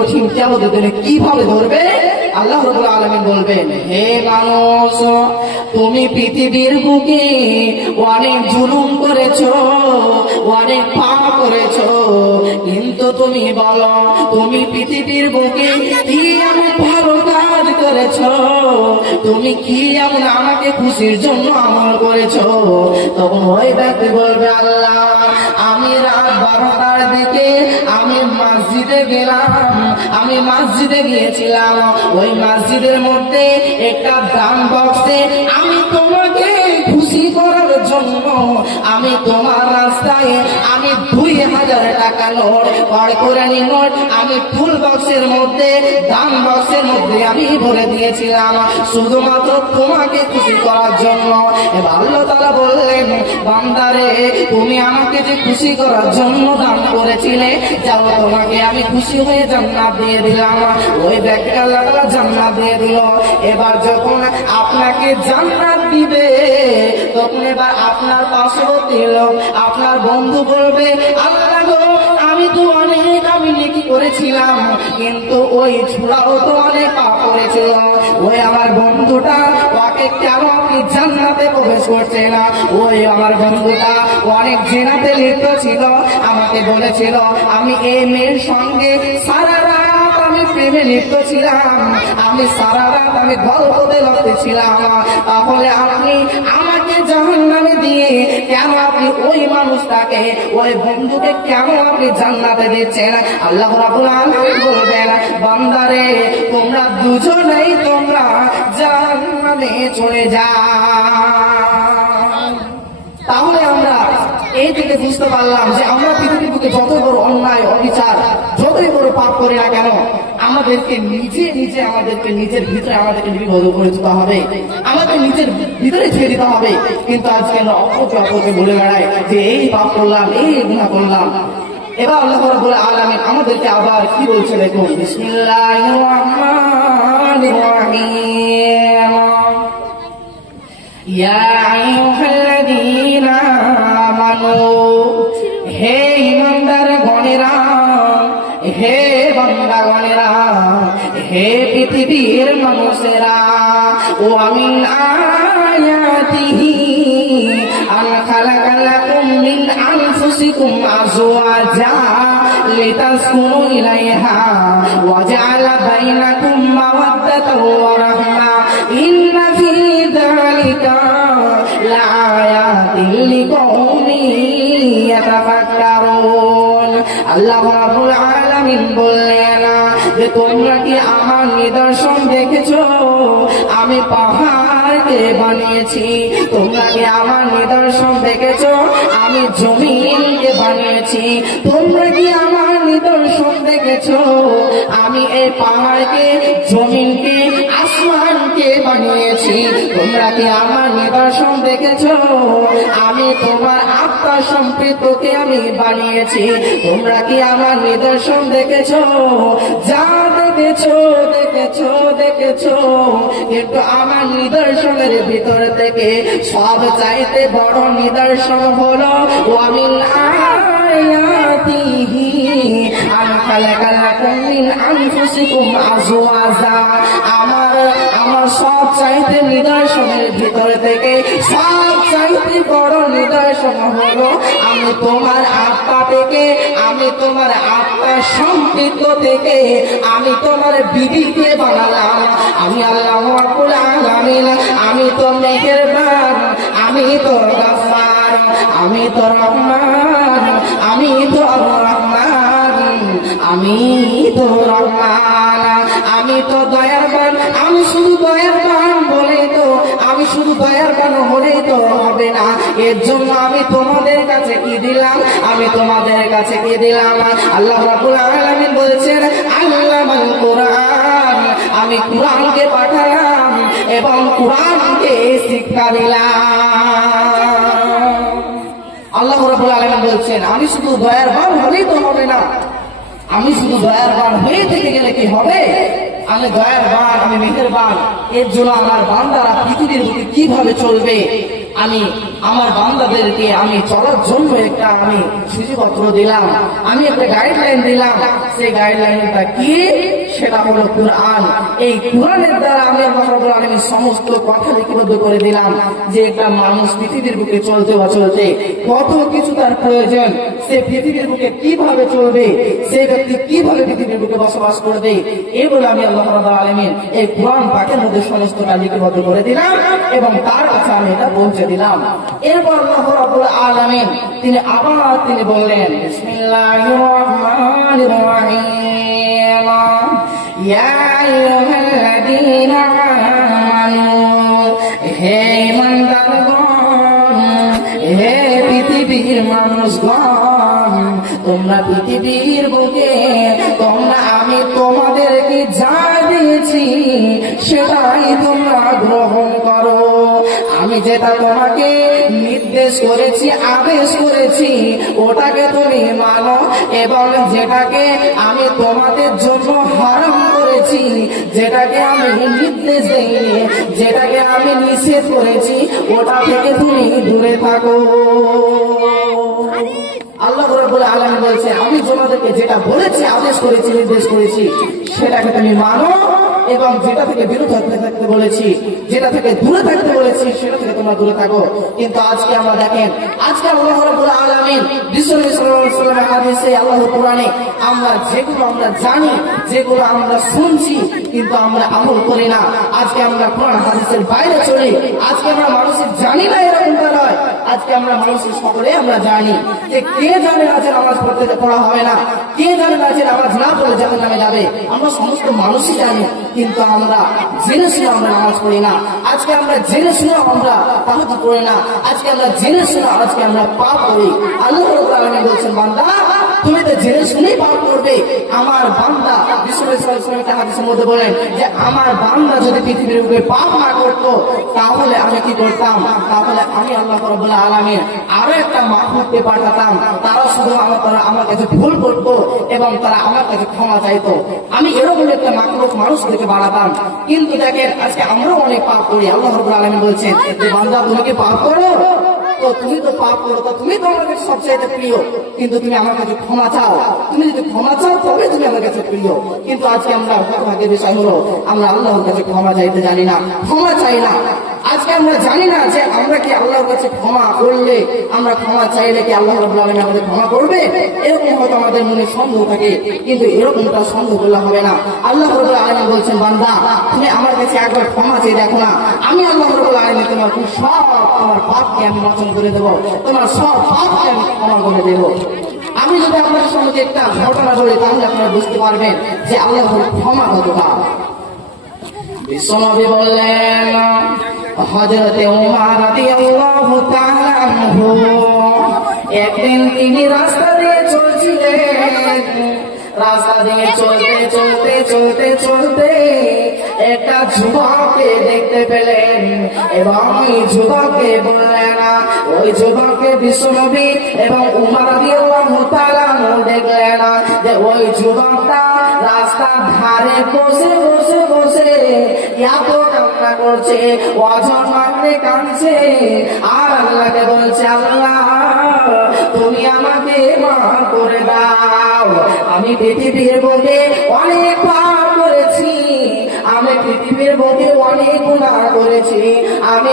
কঠিন কিয়ামতের দিনে কিভাবে ধরবে? আল্লাহ রাব্বুল আলামিন বলবেন, হে মানুষ, তুমি পৃথিবীর বুকে অনেক জুলুম করেছো, অনেক পাপ করেছো, কিন্তু তুমি বলো তুমি পৃথিবীর বুকে কি এমন ভালো কাজ করেছো, তুমি কি এমন আমাকে খুশির জন্য আমল করেছো? তখন ওই ব্যক্তি বলবে, আল্লাহ, আমি রাত 12টার দিকে আমি মসজিদে গেলাম, আমি মসজিদে গিয়েছিলাম, ওই মসজিদের মধ্যে একটা দান বক্সে আমি তোমাকে খুশি করার জন্য আমি তোমার রাস্তায় আমি 2000 টাকা নোট বার করে নি নোট আমি ফুল বক্সের মধ্যে দান বক্সের মধ্যে আমি ভরে দিয়েছিলাম শুধুমাত্র তোমাকে খুশি করার জন্য। এবার আল্লাহ তাআলা বললেন, বান্দারে, তুমি আমাকে যে খুশি করার জন্য দান করেছিলে, যাও তোমাকে আমি খুশি হয়ে জান্নাত দিয়ে দিলাম। ওই ব্যক্তি আল্লাহ তাআলা জান্নাত দিয়ে দিল। এবার যখন আপনাকে জান্নাত দিবে, তখন এবার আপনার পার্শ্ববর্তী লোক, আপনার বন্ধু বলবে, আল্লাহ গো, আমি তো অনেক আমি নেকি করেছিলাম, কিন্তু ওই ছোড়াও তো অনেক পাপ করেছিল, ওই আমার বন্ধুটা ওকে কেন আপনি জান্নাতে প্রবেশ করছে না? ওই আমার বন্ধুটা অনেক জিনাতে লিপ্ত ছিল, আমাকে বলেছিল আমি এই মেয়ের সঙ্গে সারা রাত আমি প্রেমে লিপ্ত ছিলাম, আমি সারা রাত আমি গল্পতে লিপ্ত ছিলাম, তাহলে আপনি আমাকে জাহান্নামে দিয়ে কেন আপনি ওই মানুষটাকে, ওই বন্ধুকে কেন আপনি জান্নাতে দিচ্ছেন? আল্লাহ রাব্বুল আলামিন বলবেন, বান্দারে, তোমরা দুজনেই তোমরা জাহান্নামে চলে যাও। তাহলে আমরা এই থেকে বুঝতে পারলাম যে আমরা পৃথিবীর বুকে যতই বড় অন্যায় অবিচার যতই বড় পাপ করি না কেন, আমাদেরকে নিজে নিজে আমাদেরকে নিজের ভিতরে আমাদেরকে নির্বোধ করে দিতে হবে, আমাদের নিজের ভিতরে ছেড়ে দিতে হবে। কিন্তু আজকে আমরা অপরকে বলে বেড়াই যে এই পাপ করলাম, এই গুনাহ করলাম। এবার আল্লাহ রাব্বুল আলামিন আমাদেরকে আবার কি বলছে দেখুন, বিসমিল্লাহির রাহমানির রাহিম, ইয়া আইয়ুহাল্লাযীনা আমানু, হে ঈমানদার গণেরা, হে বান্দাগণেরা, হে পৃথিবীর মানুষেরা, ওয়া মিন আয়াতিহি আন খালাকা লাকুম মিন আনফুসিকুম আজওয়াজা লিতাসকুনু ইলাইহা ওয়া জাআলা বাইনাকুম মাওয়াদ্দাতাও ওয়া রাহমা ইন্না ফী যালিকা লাআয়াতিন লিকাউমিন ইয়াতাফাক্কারুন। আল্লাহ রাব্বুল আলামিন বললেন যে তোমরা কি আমার নিদর্শন দেখেছো? আমি পাহাড়কে বানিয়েছি। তোমরা কি আমার নিদর্শন দেখেছো? আমি জমিনকে বানিয়েছি। তোমরা কি আমার নিদর্শন দেখেছো? আমি এই পাহাড়কে, জমিনকে, আসমানকে বানিয়েছি। তোমরা কি আমার নিদর্শন দেখেছো? আমি তোমার আত্মা সম্পৃক্তকে আমি বানিয়েছি। তোমরা কি আমার নিদর্শন দেখেছো? যা দেখেছো দেখেছো দেখেছো, কিন্তু আমার নিদর্শনের ভিতর থেকে সব চাইতে বড় নিদর্শন হলো ওয়ামিন আয়াতিহি আন খালাকা লাকুম মিন আনফুসিকুম আজওয়াজা। আমার সব চাইতে নিদর্শনের ভিতর থেকে সব চাইতে বড় নিদর্শন হলো আমি তোমার আত্মা থেকে, আমি তোমার আত্মা সম্পৃক্ত থেকে আমি তোমার বিবিকে বানালাম। আমি আল্লাহ রাব্বুল আলামিন, আমি তো মেহেরবান, আমি তো গফফার, আমি তো রহমান, আমি তো রহমান, আমি তো রহমান, আমি তো দয়াবান। আমি শুধু দয়াবান বলে তো, আমি শুধু দয়াবান হলেই তো হবে না, এর জন্য আমি তোমাদের কাছে কি দিলাম? আমি তোমাদের কাছে কি দিলাম? আল্লাহ রাব্বুল আলামিন বলেছেন, আল্লামাল কোরআন, আমি কোরআনকে পাঠালাম এবং কোরআনকে শিক্ষা দিলাম। আল্লাহ রাব্বুল আলামিন বলছেন, আমি শুধু দয়াবান হলেই তো হবে না, আমি শুধু দয়াবান হয়ে থেকে গেলে কি হবে? আমি দয়াবান, আমি মেহেরবান, এর জন্য আমার বান্দারা পৃথিবীর বুকে কিভাবে চলবে? আমি আমার বান্দাদেরকে আমি চলার জন্য একটা আমি সূচিপত্র দিলাম, আমি একটা গাইডলাইন দিলাম। সেই গাইডলাইনটা কি? সেটা হলো কুরআন। এই কুরআনের দ্বারা আমি আল্লাহ রাব্বুল আলামিন সমস্ত কথা লিপিবদ্ধ করে দিলাম যে একটা মানুষ পৃথিবীর বুকে চলতে বা চলতে কত কিছু তার প্রয়োজন, সে পৃথিবীর বুকে কিভাবে চলবে, সেই ব্যক্তি কিভাবে পৃথিবীর বুকে বসবাস করবে, এগুলো আমি আল্লাহ রাব্বুল আলামিন এই কুরআন পাকের মধ্যে সমস্তটা লিপিবদ্ধ করে দিলাম এবং তার কাছে আমি এটা পৌঁছে দিলাম। এরপর আল্লাহ রাব্বুল আলামিন তিনি আবার তিনি বললেন, বিসমিল্লাহির রহমানির রহিম, ইয়া আইয়ুহাল্লাযীনা আমানু, হে ইমানদারগণ, হে পৃথিবীর মানুষগণ, তোমরা পৃথিবীর বুকে তোমরা আমি তোমাদেরকে যা দিয়েছি সেটাই তোমরা গ্রহণ করো। আমি যেটা তোমাকে নির্দেশ করেছি, আদেশ করেছি, ওটাকে তুমি মানো, এবং যেটাকে আমি তোমাদের জন্য হারাম করেছি, যেটাকে আমি নির্দেশ দেইনি, যেটাকে আমি নিষেধ করেছি, ওটা থেকে তুমি দূরে থাকো। আল্লাহ রাব্বুল আলামিন বলছে, আমি তোমাদেরকে যেটা বলেছি, আদেশ করেছি, নির্দেশ করেছি, সেটাকে তুমি মানো, এবং যেটা থেকে বিরত থাকতে বলেছি, যেটা থেকে দূরে থাকতে বলেছি, সেটা থেকে তোমরা দূরে থাকো। কিন্তু আজকে আমরা দেখেন, আজকে আল্লাহ রাব্বুল আলামিন বিশ্বনবী সাল্লাল্লাহু আলাইহি ওয়াসাল্লামের হাদিসে, আল্লাহর কোরআনে আমরা যেগুলো আমরা জানি, যেগুলো আমরা শুনছি, কিন্তু আমরা আমল করি না। আজকে আমরা কোরআন হাদিসের বাইরে চলি। আজকে আমরা মানুষের জানি না, এরকমটা নয়। আজকে আমরা মানুষের সকলে আমরা জানি যে কে জানে না যে নামাজ পড়া হবে না, কে জানে না যে নামাজ না পড়লে জাহান্নামে যাবে। আমরা সমস্ত মানুষই জানি, কিন্তু আমরা জেনে শুনে আমরা নামাজ পড়ি না। আজকে আমরা জেনে শুনে আমরা তাহাজ্জুদ পড়ি না। আজকে আমরা জেনে শুনে আজকে আমরা পাপ করি। আল্লাহ রাব্বুল আলামিন বলছেন, বান্দা তুমি তো জেনে শুনেই পাপ করবে। আমার বান্দা, বিশ্বনবী সাল্লাল্লাহু আলাইহি ওয়াসাল্লাম হাদিসের মধ্যে বলেন যে আমার বান্দা যদি পৃথিবীর উপরে পাপ না করতো, তাহলে আমি কি করতাম? তাহলে আমি আল্লাহ রাব্বুল আলামিন আরো একটা মাখলুককে পাঠাতাম, তারা শুধু আমার কাছে ভুল করতো এবং তারা আমার কাছে ক্ষমা চাইতো। আমি এরকম একটা মাখলুক মানুষদেরকে বাড়াতাম। কিন্তু দেখেন, আজকে আমরাও অনেক পাপ করি। আল্লাহ রাব্বুল আলামিন বলছেন যে বান্দা তুমি কি পাপ করো? তো তুমি তো পাপ করো, তো তুমি তো আমার কাছে সবচেয়ে প্রিয়, কিন্তু তুমি আমার কাছে ক্ষমা চাও। তুমি যদি ক্ষমা চাও তবে তুমি আমার কাছে প্রিয়। কিন্তু আজকে আমরা ভাগ্যের বিষয় হলো আমরা আল্লাহর কাছে ক্ষমা চাইতে জানি না, ক্ষমা চাই না। আজকে আমরা জানি না যে আমরা কি আল্লাহর কাছে ক্ষমা করলে, আমরা ক্ষমা চাইলে কি আল্লাহ রাব্বুল আলামিন আমাদের ক্ষমা করবে? এরকম হয়তো আমাদের মনে সন্দেহ থাকে, কিন্তু এরকমটা সন্দেহ করলে হবে না। আল্লাহ রাব্বুল আলামিন বলছেন, বান্দা তুমি আমার কাছে একবার ক্ষমা চেয়ে দেখো না, আমি আল্লাহ রাব্বুল আলামিন তোমার সব তোমার পাপকে আমি মোচন করে দেবো, তোমার সব পাপকে আমি ক্ষমা করে দেবো। আমি যদি আপনাদের সঙ্গে একটা ঘটনা বলি, তাহলে আপনারা বুঝতে পারবেন যে আল্লাহর ক্ষমা কতটা। বিশ্বনবী বললেন, হযরতে ওমর রাদিয়াল্লাহু তাআলা আনহু একদিন তিনি রাস্তা দিয়ে চলছিলেন। রাস্তা দিয়ে চলতে চলতে চলতে চলতে একটা যুবককে দেখতে পেলেন এবং ওই যুবককে বললেন, ওই যুবককে বিশ্বনবী এবং ওমর রাদিয়াল্লাহু তাআলা দেখলেন যে ওই যুবকটা রাস্তার ধারে বসে বসে বসে এত কান্না করছে, অঝর মাগলে কাঁদছে, আর আল্লাহকে বলছে, আল্লাহ তুমি আমাকে মাফ করে দাও। আমি পৃথিবীর বুকে অনেক পাপ করেছি, আমি পৃথিবীর বুকে অনেক গুনাহ করেছি, আমি